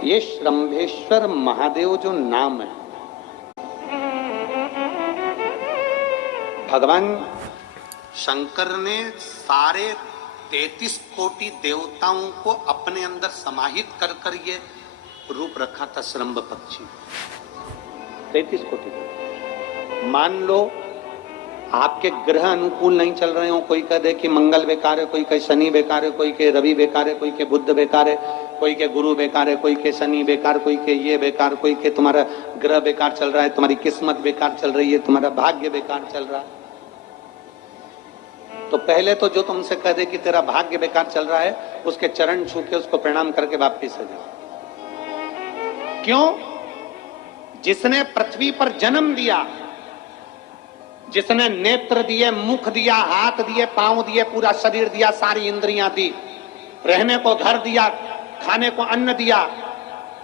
ये श्रंभेश्वर महादेव जो नाम है, भगवान शंकर ने सारे 33 कोटि देवताओं को अपने अंदर समाहित कर कर ये रूप रखा था श्रंभ पक्षी। 33 कोटि। मान लो आपके ग्रह अनुकूल नहीं चल रहे हो, कोई कह दे कि मंगल बेकार है, कोई कहे शनि बेकार है, कोई के रवि बेकार है, कोई के बुध बेकार है, कोई के गुरु बेकार है, कोई के शनि बेकार, कोई के ये बेकार, कोई के तुम्हारा ग्रह बेकार चल रहा है, तुम्हारी किस्मत बेकार चल रही है, तुम्हारा भाग्य बेकार चल रहा है। तो पहले तो जो तुमसे कह दे कि तेरा भाग्य बेकार चल रहा है, उसके चरण छू के उसको प्रणाम करके वापिस आ जाओ। क्यों? जिसने पृथ्वी पर जन्म दिया, जिसने नेत्र दिए, मुख दिया, हाथ दिए, पांव दिए, पूरा शरीर दिया, सारी इंद्रियां दी, रहने को घर दिया, खाने को अन्न दिया,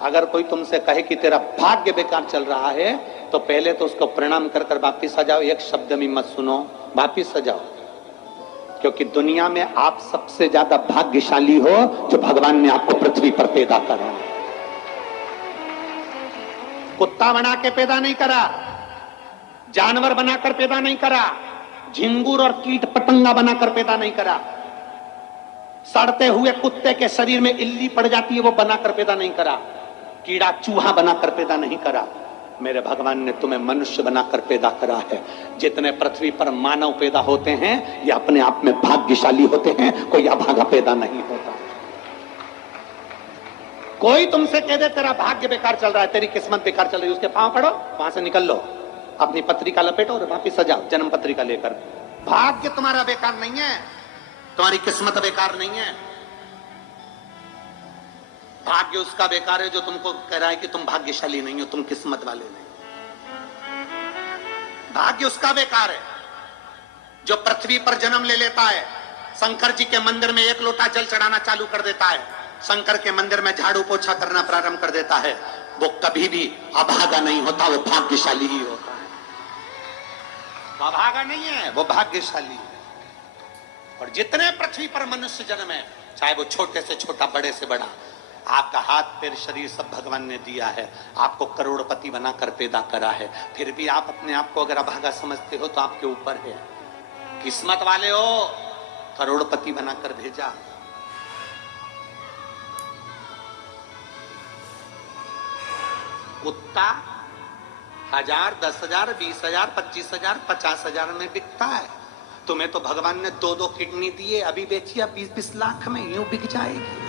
अगर कोई तुमसे कहे कि तेरा भाग्य बेकार चल रहा है, तो पहले तो उसको प्रणाम कर कर वापिस आ जाओ। एक शब्द में मत सुनो, वापिस आ जाओ। क्योंकि दुनिया में आप सबसे ज्यादा भाग्यशाली हो जो भगवान ने आपको पृथ्वी पर पैदा करा। कुत्ता बना के पैदा नहीं करा, जानवर बनाकर पैदा नहीं करा, झिंगुर और कीट पतंगा बनाकर पैदा नहीं करा, सड़ते हुए कुत्ते के शरीर में इल्ली पड़ जाती है वो बनाकर पैदा नहीं करा, कीड़ा चूहा बनाकर पैदा नहीं करा। मेरे भगवान ने तुम्हें मनुष्य बनाकर पैदा करा है। जितने पृथ्वी पर मानव पैदा होते हैं ये अपने आप में भाग्यशाली होते हैं, कोई अभागा पैदा नहीं होता। कोई तुमसे कह दे तेरा भाग्य बेकार चल रहा है, तेरी किस्मत बेकार चल रही है, उसके पांव पड़ो, वहां से निकल लो, अपनी पत्रिका लपेटो और वापिस सजाओ जन्म पत्रिका लेकर। भाग्य तुम्हारा बेकार नहीं है, तुम्हारी किस्मत बेकार नहीं है। भाग्य उसका बेकार है जो तुमको कह रहा है कि तुम भाग्यशाली नहीं हो, तुम किस्मत वाले नहीं। भाग्य उसका बेकार है जो पृथ्वी पर जन्म ले लेता है, शंकर जी के मंदिर में एक लोटा जल चढ़ाना चालू कर देता है, शंकर के मंदिर में झाड़ू पोछा करना प्रारंभ कर देता है, वो कभी भी अभागा नहीं होता, वो भाग्यशाली ही होता है। वो अभागा नहीं है, वो भाग्यशाली है। और जितने पृथ्वी पर मनुष्य जन्म है, चाहे वो छोटे से छोटा, बड़े से बड़ा, आपका हाथ पैर शरीर सब भगवान ने दिया है, आपको करोड़पति बनाकर पैदा करा है, फिर भी आप अपने आप को अगर अभागा समझते हो तो आपके ऊपर है। किस्मत वाले हो, करोड़पति बनाकर भेजा। कुत्ता 1000, 10,000, 20,000, 25,000, 50,000 में बिकता है। तुम्हें तो भगवान ने 2-2 किडनी दिए, अभी बेचिए 20-20 लाख में, यूं बिक जाएगी।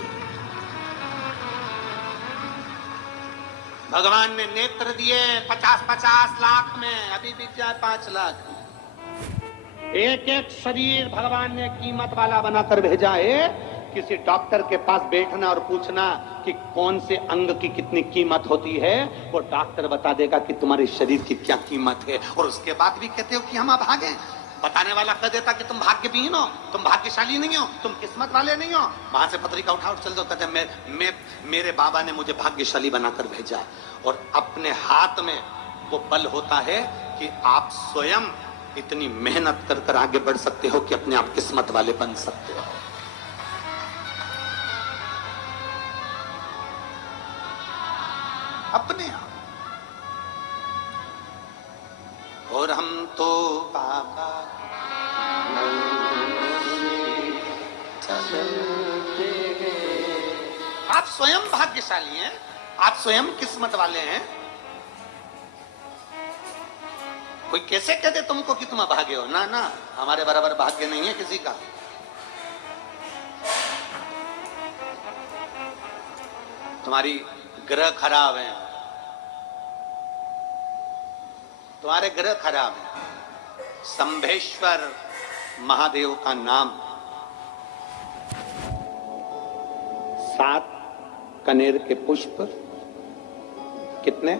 भगवान ने नेत्र दिए 50-50 लाख में, अभी बिक जाए 5 लाख। एक एक शरीर भगवान ने कीमत वाला बनाकर भेजा है। किसी डॉक्टर के पास बैठना और पूछना कि कौन से अंग की कितनी कीमत होती है, वो डॉक्टर बता देगा कि तुम्हारे शरीर की क्या कीमत है। और उसके बाद भी कहते हो कि हम अभागे। बताने वाला कह देता कि तुम भाग्यहीन हो, तुम भाग्यशाली नहीं हो, तुम किस्मत वाले नहीं हो। वहां से पत्रिका उठा चल दो, कहते मेरे बाबा ने मुझे भाग्यशाली बनाकर भेजा। और अपने हाथ में वो बल होता है कि आप स्वयं इतनी मेहनत कर कर आगे बढ़ सकते हो कि अपने आप किस्मत वाले बन सकते हो। अपने आप। और हम तो बाबा आप स्वयं भाग्यशाली हैं, आप स्वयं किस्मत वाले हैं। कोई कैसे कह दे तुमको कि तुम अभागे हो? ना ना, हमारे बराबर भाग्य नहीं है किसी का। तुम्हारी ग्रह खराब है, तुम्हारे ग्रह खराब है। शंभेश्वर महादेव का नाम 7 कनेर के पुष्प, कितने?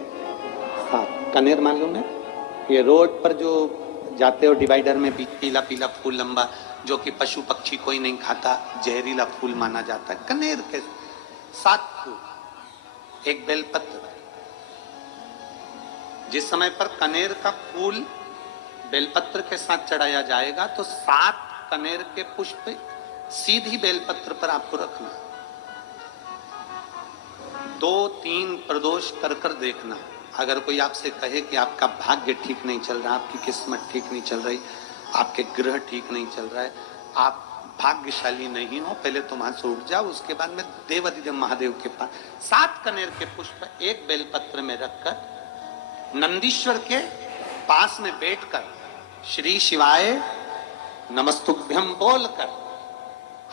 7 कनेर मालूम है? ये रोड पर जो जाते हो डिवाइडर में पीला पीला फूल लंबा, जो कि पशु पक्षी कोई नहीं खाता, जहरीला फूल माना जाता है। कनेर के 7 फूल, एक बेलपत्र। जिस समय पर कनेर का फूल बेलपत्र के साथ चढ़ाया जाएगा तो 7 कनेर के पुष्प सीधी बेलपत्र पर आपको रखना। 2-3 प्रदोष कर कर देखना। अगर कोई आपसे कहे कि आपका भाग्य ठीक नहीं चल रहा, आपकी किस्मत ठीक नहीं चल रही, आपके ग्रह ठीक नहीं चल रहा है, आप भाग्यशाली नहीं हो, पहले तुम वहां से उठ जाओ। उसके बाद में देवाधिदेव महादेव के पास 7 कनेर के पुष्प एक बेलपत्र में रखकर नंदीश्वर के पास में बैठकर श्री शिवाय नमस्तुभ्यम बोलकर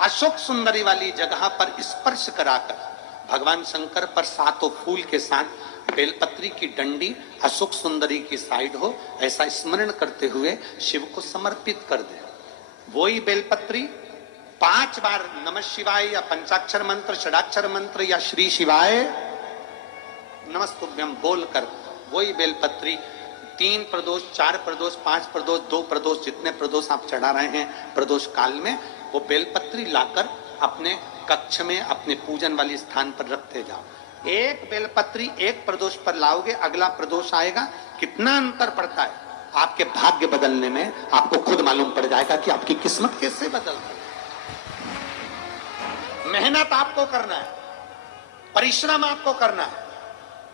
अशोक सुंदरी वाली जगह पर स्पर्श कराकर भगवान शंकर पर 7 फूल के साथ बेलपत्री की डंडी अशोक सुंदरी की साइड हो, ऐसा स्मरण करते हुए शिव को समर्पित कर दे। वही बेलपत्री 5 बार नमः शिवाय या पंचाक्षर मंत्र, षडाक्षर मंत्र या श्री शिवाय नमस्तुभ्यम बोलकर वही बेलपत्री 3 प्रदोष, 4 प्रदोष, 5 प्रदोष, 2 प्रदोष, जितने प्रदोष आप चढ़ा रहे हैं प्रदोष काल में, वो बेलपत्री लाकर अपने कक्ष में अपने पूजन वाले स्थान पर रखते जाओ। एक बेलपत्री एक प्रदोष पर लाओगे, अगला प्रदोष आएगा, कितना अंतर पड़ता है आपके भाग्य बदलने में, आपको खुद मालूम पड़ जाएगा कि आपकी किस्मत कैसे बदलती है। मेहनत आपको करना है, परिश्रम आपको करना है,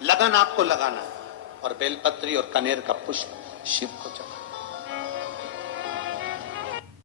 लगन आपको लगाना है, और बेलपत्री और कनेर का पुष्प शिव को चढ़ाना।